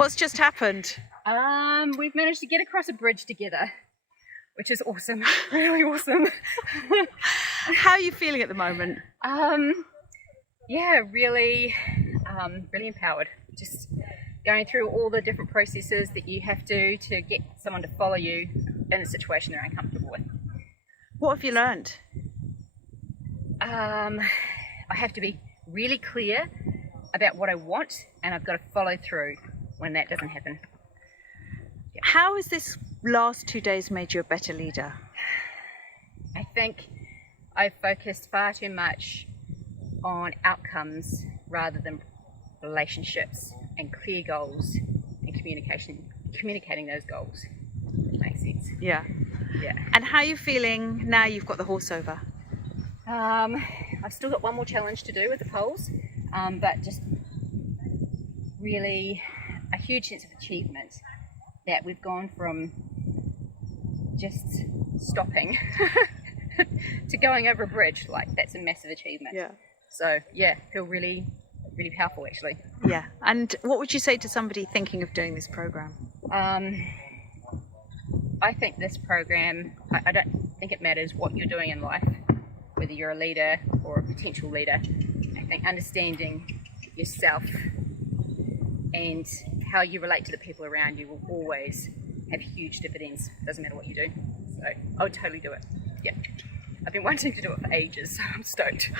What's just happened? We've managed to get across a bridge together, which is awesome, really awesome. How are you feeling at the moment? Yeah, really empowered. Just going through all the different processes that you have to get someone to follow you in a situation they're uncomfortable with. What have you learned? I have to be really clear about what I want, and I've got to follow through when that doesn't happen. Yeah. How has this last 2 days made you a better leader? I think I've focused far too much on outcomes rather than relationships and clear goals and communicating those goals. Which makes sense. Yeah. Yeah. And how are you feeling now you've got the horse over? I've still got one more challenge to do with the poles, but just really a huge sense of achievement that we've gone from just stopping to going over a bridge. Like, that's a massive achievement. Yeah. So yeah, feel really powerful actually. Yeah. And what would you say to somebody thinking of doing this program? I think this program, I don't think it matters what you're doing in life, whether you're a leader or a potential leader. I think understanding yourself and how you relate to the people around you will always have huge dividends. Doesn't matter what you do. So I would totally do it. Yeah. I've been wanting to do it for ages, so I'm stoked.